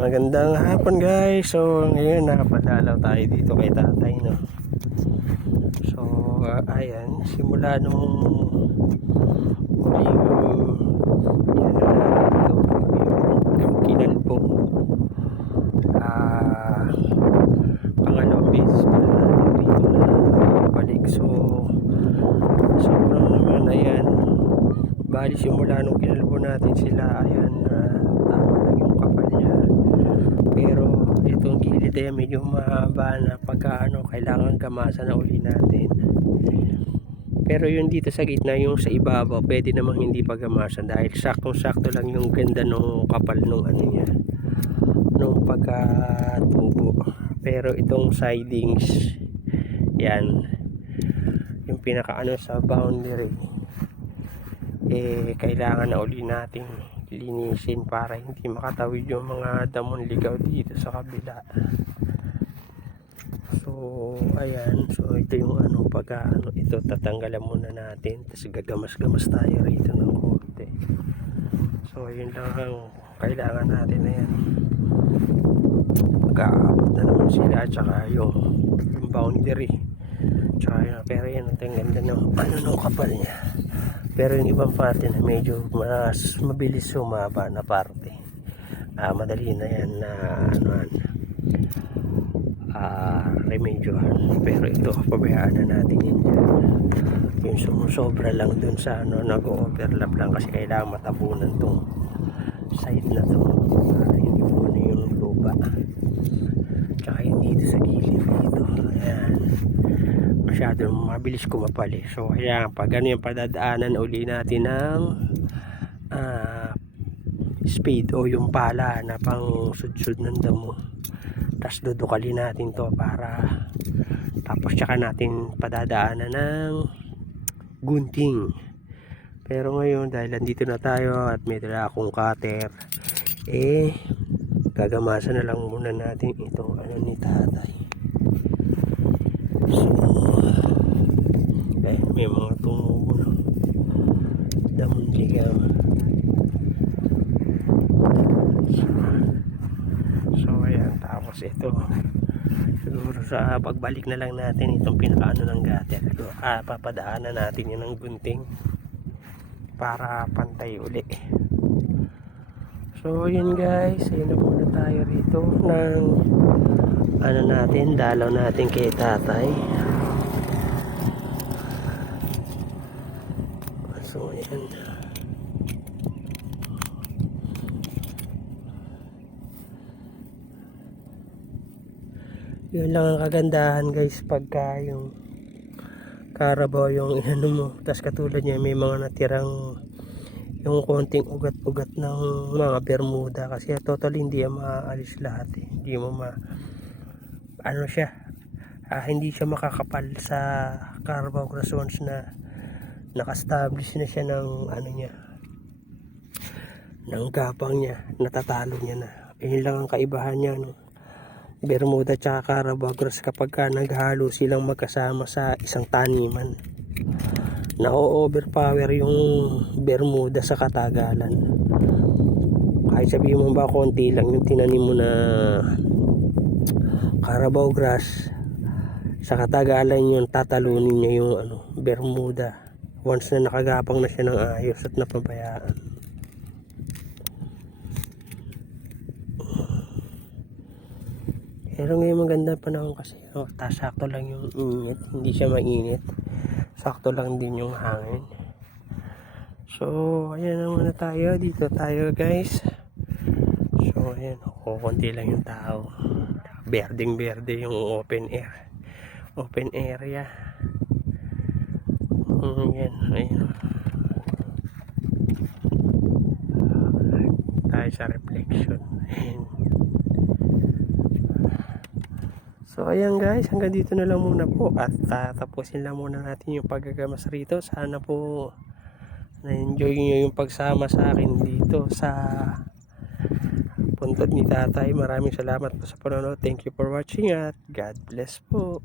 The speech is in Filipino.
Magandang hapon guys. So ngayon nakapadalaw tayo dito kay tatay no. So ah, ayan, simula nung na yung, kinalpo. Ah pangalawang beses pala natin dito na balik. So sobrang naman ayan. Bali simula nung kinalpo natin sila ayan ah, tama lang yung kapal niya pero itong gilid ay medyo mahaba na pagka ano, kailangan gamasa na uli natin. Pero yung dito sa gitna yung sa ibabaw pwede namang hindi pagamasa dahil saktong sakto lang yung ganda nung kapal nung ano niya nung pagkatubo. Pero itong sidings yan yung pinaka ano sa boundary eh kailangan na uli nating linisin para hindi makatawid yung mga damon ligaw dito sa kabila. So ayan. So ito yung ano pagka ano ito tatanggalan muna natin. Tapos gagamas-gamas tayo rito ng konti. So yun lang ang kailangan natin. Ayan. Mag-aabot na naman sila. At saka yung boundary tsaka yun pero yan ang ganda ng ano nung kapal niya. Pero yung ibang parte na medyo mas mabilis sumaba na parte. Ah madali na yan na ano ah remedyohan. Pero ito pabayaan na natin dyan. yung sumusobra lang dun sa ano nag-overlap lang kasi kailangan matabunan tong side na to. Para hindi mo na yung lupa. Tsaka hindi dito sa gilid dito masyadong mabilis kumapal eh. So kaya pag ano yung padadaanan uli natin ng ah, speed o yung pala na pang sudsud ng damo. Tapos dudukalin natin to para tapos tsaka natin padadaanan ng gunting. Pero ngayon dahil nandito na tayo at may dala akong cutter eh gagamasa na lang muna natin itong ano ni tatay. So, may mga tumubo na damon ligaw. So, ayan. Tapos ito, siguro sa pagbalik na lang natin itong pinakaano ng gutter. Ito, ah, papadaanan natin yun ng gunting para pantay uli. So, yun guys. Ayun na muna tayo rito ng ano natin, dalaw natin kay tatay. So, ayan. Yun lang ang kagandahan guys pagka yung Carabao yung inano mo. Tapos katulad niya may mga natirang yung konting ugat-ugat ng mga Bermuda kasi totally hindi yan maaalis lahat eh. Hindi mo ma ano siya ah, hindi siya makakapal sa Carabao Croissants na naka-establish na siya ng ano niya ng gapang niya. Natatalo niya na. Yun lang ang kaibahan niya no? Bermuda tsaka Carabao Cross kapag ka naghalo silang magkasama sa isang taniman. Na-overpower yung Bermuda sa katagalan. Kahit sabihin mo ba konti lang yung tinanim mo na Carabao grass sa katagalan yun tatalunin niya yung ano, Bermuda once na nakagapang na siya ng ayos at napabayaan. Pero ngayon maganda panahon kasi no, sakto lang yung init. Hindi siya mainit. Sakto lang din yung hangin. So ayan na muna tayo. Dito tayo guys. So ayan kukunti lang yung tao. Berdeng berde yung open air. Open area mm, yan ayan tayo sa reflection ayan So ayan guys, hanggang dito na lang muna po at tatapusin lang muna natin yung paggagamas rito. Sana po na-enjoy nyo yung pagsama sa akin dito sa puntod ni tatay. Maraming salamat po sa panonood. Thank you for watching at God bless po.